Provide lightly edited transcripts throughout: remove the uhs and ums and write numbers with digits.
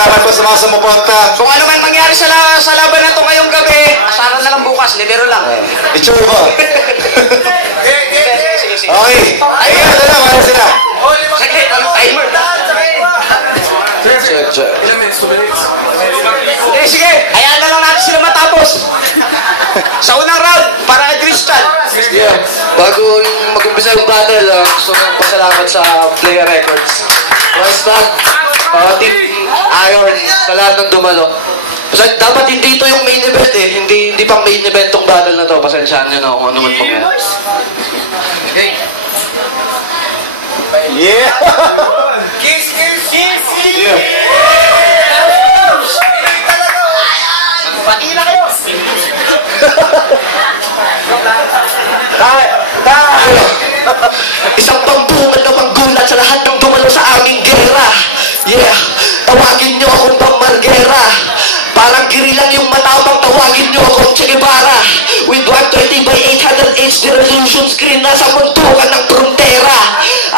salamat po sa mga sumuporta. Kung ano man mangyari sa laban na to ngayong gabi, asaran na lang bukas, libero lang. Itsure mo. Sige. Okay. Ayun, ito na, wala sila. Sige, ang timer. Sige, hayaan na lang natin sila matapos. Sa unang round, para Christian. Yeah. Bago yung mag-umpisa yung battle, gusto kong pasalamat sa Player Records. Basta, Team Iron, sa lahat ng dumalo. Kasi dapat hindi ito yung main event eh. Hindi pang main event tong battle na to. Pasensyaan nyo na kung ano man mangyari. Okay. Yeah! Kiss! Yeah! Pati na kayo! Tayo! Isang pambungad na panggulat sa lahat ng dumalo sa aming gera. Yeah! Tawagin nyo akong Pammargera. Parang girilang yung matapang, tawagin nyo akong Che Guevara. With 120 by 800 HD resolution screen na sa muntukan ng frontera.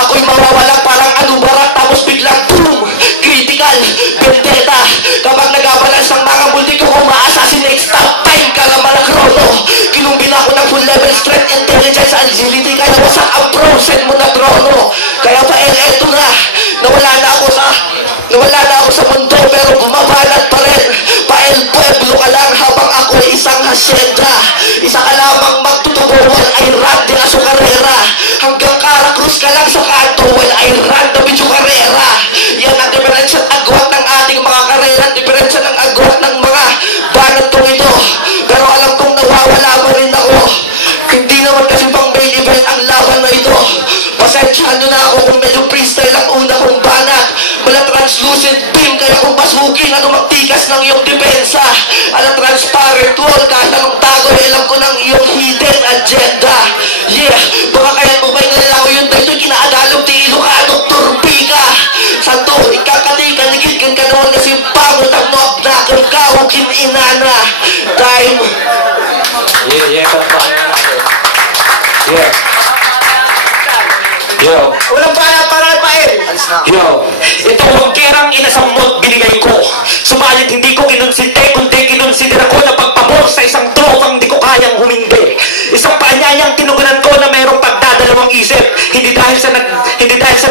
Ako'y mawawala parang anubarat, tapos biglang boom! Critical, vendetta. Kapag nagabalans ng mga multi ko ma-assassinate, stop time ka na malakrono. Kinumbin ako ng full level strength, intelligence, agility. Kaya wasak ang pro, set mo na trono. Kaya pa eto na, nawala na ako sa mundo, pero bumabanat pa rin. Pa-el Pueblo ka lang habang ako'y isang hasyenda. Isa ka lamang magtutubuan ay Randy Azucarera. Hanggang Caracruz ka lang sa kanto, well ay Randy Bicho Carrera. Yan ang diferensya at agwat ng ating mga karera. Diferensya ng agwat ng mga banat tong ito. Pero alam kong nawawala mo rin ako. Hindi naman kasi pang main event ang laban na ito. Pasensyahan nyo na ako kung medyo freestyle ang una kong banat. Mala translucent beam, kaya kung basukin ano magtikas ng iyong depensa. Alam transparent wall, kahit anong tagoy, alam ko ng iyong hidden agenda. Yeah, baka kaya mo ba'y nalalaw yun dahil kinaagalong di Ilocano, turbika. Santo, ikakatika, nagiging ka naman kasi pamot ang noabnakang kawagin inana. Time. Yeah, yeah. Yo. Walang para pa eh. Yo, ito ang kerang inasamot binigay ko. Sumalit hindi ko kinunsinte, kundi kinunsidera ko na pagpabor sa isang tropang di ko kayang humindi. Isang paanyayang tinugunan ko na mayroong pagdadalawang isip. Hindi dahil sa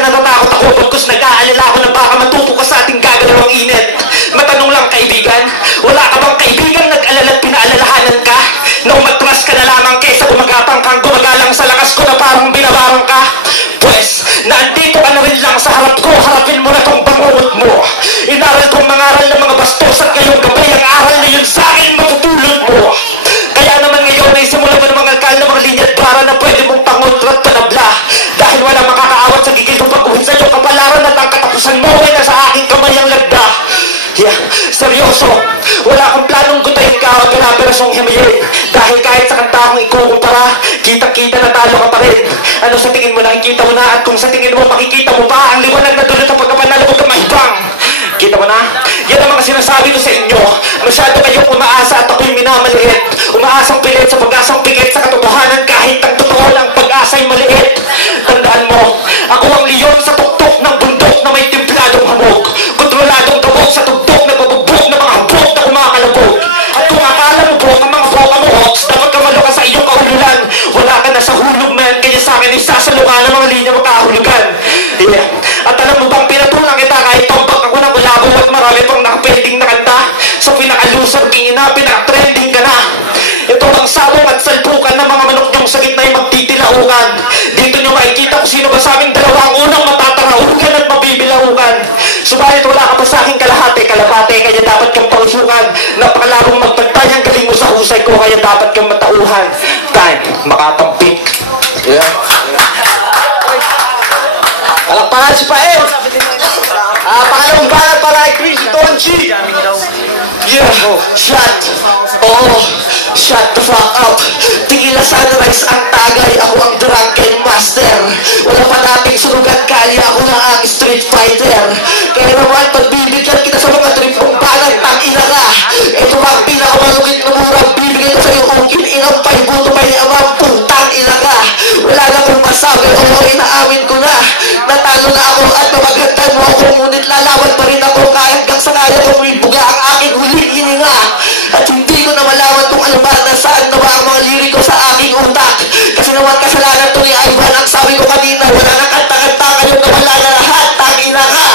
natatakot ako, pagkus nag-aalala ako na baka matuto ka sa ating gagalawang init. Matanong lang kaibigan, wala ka bang kaibigan nag-alala at pinaalalahanan ka? Na umatras ka na lamang kaysa gumagapang kang gumagalang sa lakas ko na parang binabarang ka? Pwes, nandito ka na rin lang sa harap ko, harapin mo na tong bangungot mo. Inaral kong mangaral ng mga bastos at ngayong gabay ang aral na yun sa akin matutulog mo. Kaya naman ngayon ay simula mo ng mga alkal na mga linya at para na pwede mong pangontra at panabla. Dahil wala makakaawat sa gigil kong pag-uwid sa iyong kapalaran at ang katapusan mo ay nasa aking kamay ang lagda. Yeah, seryoso, wala akong planong gutayin ka o pinaperasong himayin. Dahil kahit sa kanta akong ikukumpara, kitang-kita na talo ka pa rin. Ano sa tingin mo nakikita mo na, at kung sa tingin mo makikita mo pa ang liwanag na dulot ang pagkapanalo ko kamahibang. Kita mo na? Yan ang mga sinasabi ko sa inyo. Masyado kayong umaasa at ako'y minamaliit. Umaasang pilit sa pag-asang pikit sa katotohanan kahit ang totoo ng pag-asa'y maliit. Tandaan mo, ako ang leon sa tuktok ng bundok na may templadong hamog. Kontroladong gabog sa tuktok na babugbog ng mga habog na kumakalabog. At kung akala mo bro, ang mga boka mo hawks, dapat kamalo ka sa iyong kahulugan. Wala ka na sa hulog man, kaya sa akin isasalo ka ng mga linya makahulugan. Yeah. At alam mo bang pinatulang kita kahit tombak ako ng malabo at marami pang nakapending na kanta. Sa pinakalusang tingin na, pinaka-trending ka na. Ito ang sabong at salpukan ng mga manok niyong sa gitna ay magtitilaukan. Dito niyo makikita kung sino ba sa aming dalawa ang unang matataraukan at mabibilaukan. Subalit wala ka pa sa aking kalahati, kalapate, kaya dapat kang pausukan. Napakalarong magpantay, ang galing mo sa husay ko, kaya dapat kang matauhan. Time, makatampik. Yeah. Palakpakan si Pael. Pangalawang banat para kay Chris Tonchi. Yeah, shut. Oh, shut the fuck up. Tigila sunrise ang tagay, ako ang drunken master. Wala pa nating surugan kali, ako na ang street fighter. Kaya naman pagbibigyan kita sa mga tripong banat, tangina ka. Ito ang pinakamalugit na murang bibigyan sa'yo kung kininaw pa'y buto pa'y amang putang ina ka. Wala na kong masabi, oo, inaamin ko na. Natalo Nanalo na ako at mapaghandan mo ako, ngunit lalawan pa rin ako kahit hanggang sa kaya ko buga ang aking huling hininga. At hindi ko na malaman kung ano ba na saan na ba ang mga liriko sa aking utak. Kasi naman kasalanan to ni Ivan. Ang sabi ko kanina, wala na kanta-kanta kayo na wala na lahat. Tangina ka.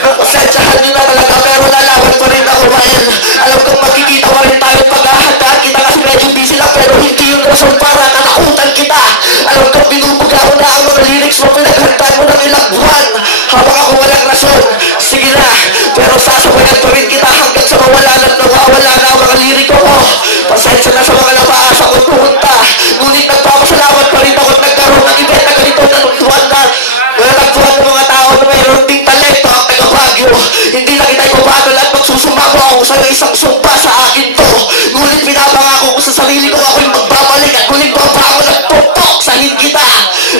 Pasensyahan nyo na talaga pero lalawan pa rin ako, Bael. Alam kong magkikita pa rin tayo paghahandaan kita kasi medyo busy lang pero hindi yung rason para natakutan kita. Alam kong binubuga ko na ang mga lyrics mo, pinaghandaan mo ng ilang buwan habang ako walang rason. Sige na, pero sasabayan pa rin kita hanggang sa mawala na nawawala na ang mga liriko ko. Pasensya na sa mga napaasa ko pumunta, ngunit nagpapasalamat pa rin ako at nagkaroon ng event na ganito na nagtuwan na natagpuan ng mga tao na mayroon ding talento ang taga-Baguio. Hindi na kita ipabatol at magsusumamo ako sa'yo isang sumpa sa akin to. Ngunit pinapangako ko sa sarili ko ako'y magbabalik at ngunit baba ako nagpupok sa hit kita.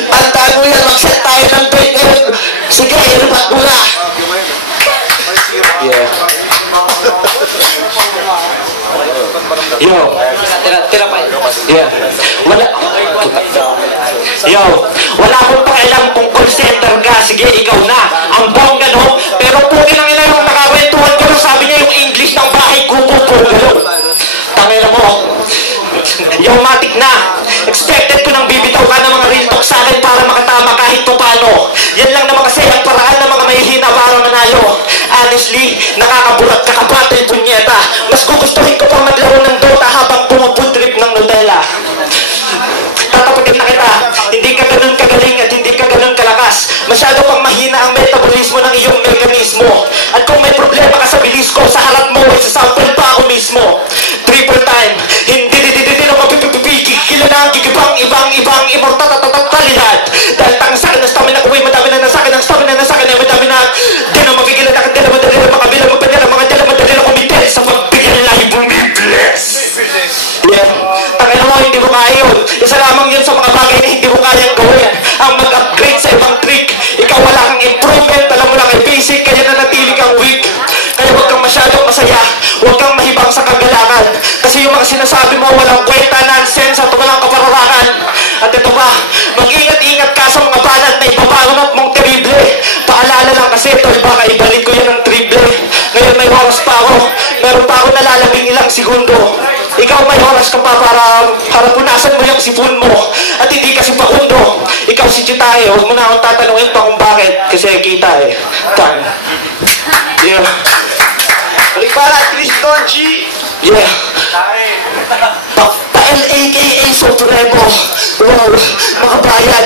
Tandaan mo yan, mag-set tayo ng break ngayon. Sige, iripat mo na. Yeah. Yo. Tira pa. Yeah. Wala akong pakialam kung call center ka. Sige, ikaw na. Ang bongga, no? Pero pukin lang ina yung nakakwentuhan ko. Sabi niya yung English ng bahay ko. Tangina mo. Yung matik na. Expected ko nang bibitaw ka ng mga real talk sa akin para makatama kahit pa paano. Yan lang naman kasi ang paraan ng mga mahihina para manalo. Honestly, nakakaburat ka kabattle, punyeta. Mas gugustuhin ko pang maglaro ng Dota habang pumuputrip ng Nutella. Tatapagan na kita. Hindi ka ganun kagaling at hindi ka ganun kalakas. Masyado pang mahina ang metabolismo ng iyong mekanismo. At kung may problema ka sa bilis ko, sa harap mo ay sasample pa ako mismo. Triple time. Hindi na mapipipipiki. Kilala ang gigibang ibang imortatalidad. Dahil tang sa akin ang stamina ko ay madami na nasakin. Ang stamina na sa akin ay madami na di na mapigilan na di na madali na makabilang magpanya ng mga di na madali na kumitin sa pagbigyan na bumibless. Yeah. Tangina mo, hindi mo kaya yun. Isa lamang yun sa mga bagay na hindi mo kayang gawin. Ang mag-upgrade sa ibang trick. Ikaw wala kang improvement, alam mo lang ay basic, kaya nanatili kang weak. Kaya huwag kang masyadong masaya, huwag kang mahibang sa kagalakan. Kasi yung mga sinasabi mo walang kwenta, nonsense at walang kapararakan. At ito ba, mag-ingat-ingat ka sa mga banat na ipapangat mong terrible. Paalala lang kasi, tol, baka ibalik ko yan ng triple. Ngayon may oras pa ako, meron pa ako nalalabing ilang segundo. Ikaw may oras ka pa para punasan mo yung sipon mo. At hindi kasi pakundo. Ikaw si Chitae, huwag mo na akong tatanungin pa kung bakit. Kasi kita eh. Tan. Yeah. Balik para, Chris Donji. Yeah. Pa-L-A-K-A Supremo. Wow, mga bayan.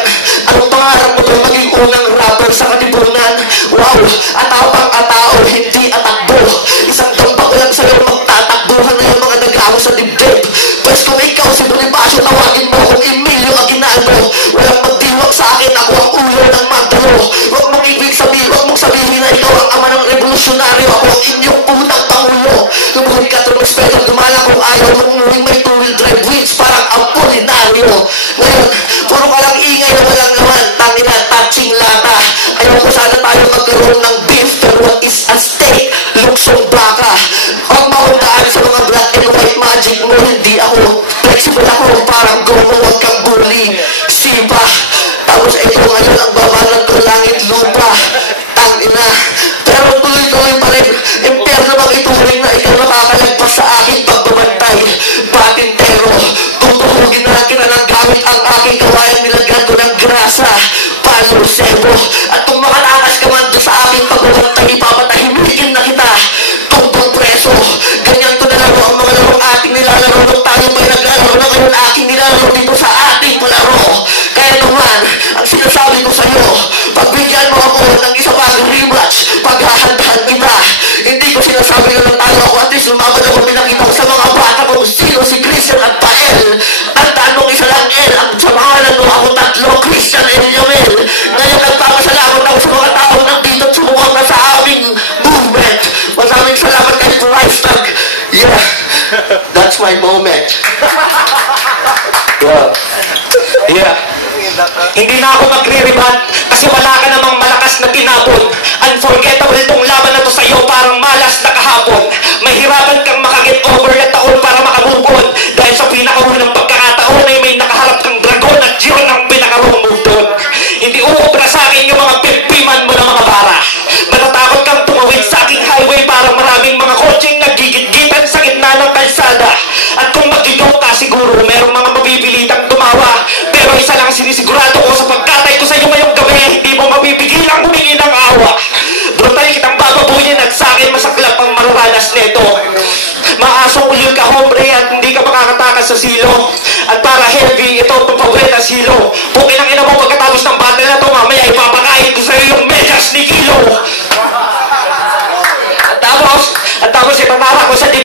Anong pangarap mo ba maging unang rapper sa katipunan? Wow, atapang atao, hindi atakbo. Isang dampak lang sa'yo magtatakbuhan na yung mga nag-amo sa dibdib. Pwes kung ikaw si Bonifacio, tawagin mo kung Emilio Aguinaldo. Walang magdiwag sa akin, ako ang ulo ng mandalo. Huwag mong sabihin na ikaw ang ama ng revolusyonaryo. Ako ang inyong punang pangulo. Lumuhin ka tulog pero dumala kung ayaw mong umuwing may two-wheel drive wheels parang Apolinaryo. Ngayon, puro ka lang ingay na walang naman. Tangina, touching lata. Ayaw ko sana tayo magkaroon ng beef, pero what is a steak? Luksong baka. Huwag makundaan sa mga black and white magic mo. Hindi ako. Flexible ako. Parang gomo, huwag kang bully. Sipa. Tapos ito ngayon ang babalan ko langit lupa. Tangina. Pero tuloy-tuloy pa rin. Impyerno bang ituring na ikaw nakakalagpas sa aking pagbabantay? Patintero. Tutuhugin na kita ng gamit ang aking kawayan. Nilagyan ko ng grasa. Palo, sebo. At kung makatakas ka man sa aking pagbabantay, ipapatahimikin na kita. Tumbang preso. Ganyan ko nalaro ang mga larong ating nilalaro. Nung tayo may naglalaro na ngayon aking nilalaro dito sa ating palaro. Kaya naman, ang sinasabi ko sa'yo, pagbigyan mo ako ng isa pang rematch, paghahandahan kita. Hindi ko sinasabi na natalo ako, at least lumaban ako, pinakita ko sa mga bata kung sino si Christian at Pael. Ang tanong isa lang L, ang samahalan mo ako tatlo, Christian and Yamel. Ngayon nagpapasalamat ako sa mga tao nang dito sumukang na sa aming movement. Maraming salamat kayo for hashtag. Yeah, that's my moment. Yeah. Hindi na ako magre-reband kasi wala ka namang malakas na tinapon. Unforgettable tong laban na to sa'yo, parang malas na kahapon. Mahirapan kang makaget over na taon para makamove on. Dahil sa pinakaunang pagkakataon ay may nakaharap kang dragon at yun ang pinaka-wrong move doon. Hindi uubra sa akin yung mga pimpi sa silong. At para heavy, ito pampabuetas hilo.